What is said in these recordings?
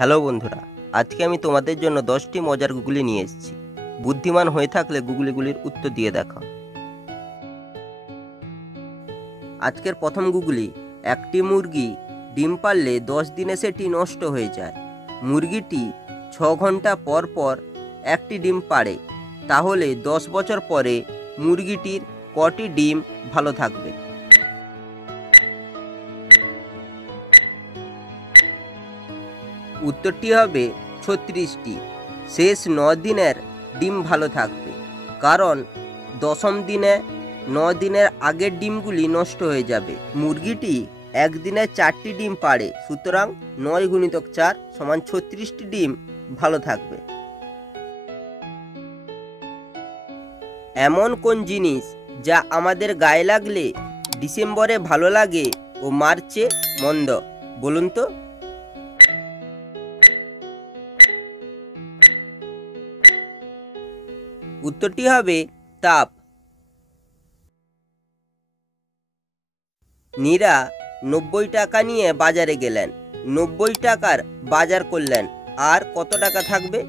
Hello বন্ধুরা, আজকে আমি তোমাদের জন্য 10টি মজার গুগলি নিয়ে এসেছি। বুদ্ধিমান হয়ে থাকলে গুগলিগুলির উত্তর দিয়ে দেখাও। আজকের প্রথম গুগলি, একটি মুরগি ডিম পারলে 10 দিনে সেটি নষ্ট হয়ে যায়। মুরগিটি 6 ঘন্টা পর পর একটি ডিম পাড়ে, তাহলে 10 বছর পরে মুরগিটির কটি ডিম ভালো থাকবে? উত্তরটি হবে 36টি। শেষ 9 দিনের ডিম ভালো থাকবে, কারণ 10ম দিনে 9 দিনের আগের ডিমগুলি নষ্ট হয়ে যাবে। মুরগিটি একদিনে 4টি ডিম পাড়ে, সুতরাং 9 × 4 = 36টি ডিম ভালো থাকবে। এমন কোন জিনিস যা আমাদের গায়ে লাগলে ডিসেম্বরে ভালো লাগে ও মার্চে মন্দ? বলুন তো। উত্তরটি হবে তাপ। নীরা 90 টাকা নিয়ে বাজারে গেলেন, 90 টাকার বাজার করলেন, আর কত টাকা থাকবে?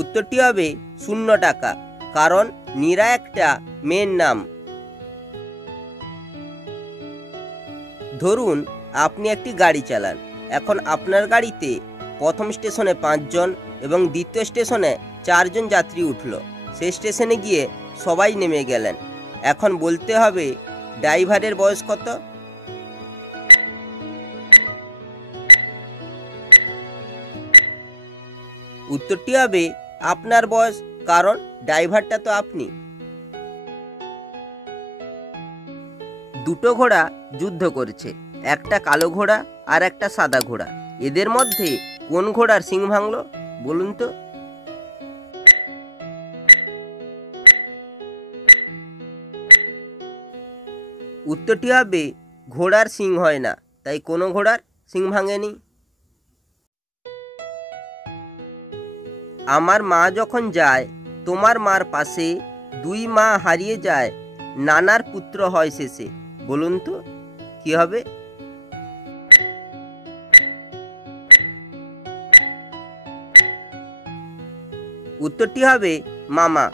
উত্তরটি হবে 0 টাকা, কারণ নীরা একটা মেয়ের নাম। ধরুন আপনি একটি গাড়ি চালান। এখন আপনার গাড়িতে প্রথম স্টেশনে 5 জন এবং দ্বিতীয় স্টেশনে 4 জন যাত্রী উঠল। সেই স্টেশনে গিয়ে সবাই নেমে গেলেন। এখন বলতে হবে ড্রাইভারের বয়স কত? উত্তরটি হবে আপনার বয়স, কারণ ড্রাইভারটা তো আপনি। দুটো ঘোড়া যুদ্ধ করছে, একটা কালো ঘোড়া আর একটা সাদা ঘোড়া। এদের মধ্যে কোন ঘোড়ার শিং ভাঙলো? বলুন তো। উত্তরটি হবে ঘোড়ার শিং হয় না, তাই কোনো ঘোড়ার শিং ভাঙেনি। আমার মা যখন যায় তোমার মার পাশে, 2 মা হারিয়ে যায়, নানার পুত্র হয় শেষে। বলুন তো কি হবে? উত্তরটি হবে মামা।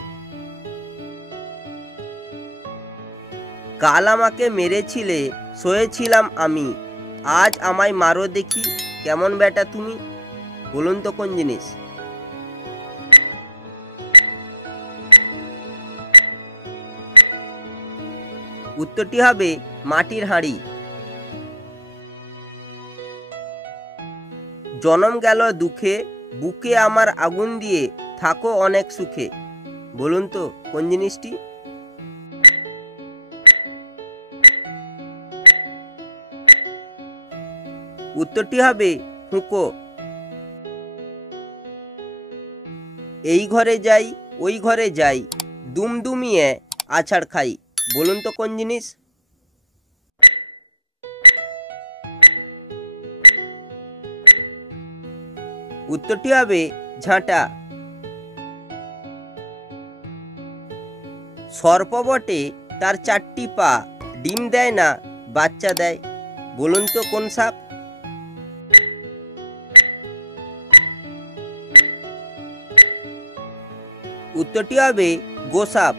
কাল আমাকে মেরেছিলে, সয়েছিলাম আমি, আজ আমায় মারো দেখি, কেমন বেটা তুমি? বলুন তো কোন জিনিস? উত্তরটি হবে মাটির হাঁড়ি। জনম গেল দুঃখে, বুকে আমার আগুন দিয়ে থাকো অনেক সুখে। বলুন তো কোন জিনিসটি? উত্তরটি হবে হুঁকো। এই ঘরে যাই ওই ঘরে যাই, দুমদুমিয়ে আছাড় খাই। বলুন তো কোন জিনিস? উত্তরটি হবে ঝাঁটা। সর্প বটে, তার 4টি পা, ডিম দেয় না, বাচ্চা দেয়। বলুন তো কোন সাপ? উত্তরটি হবে গোসাপ।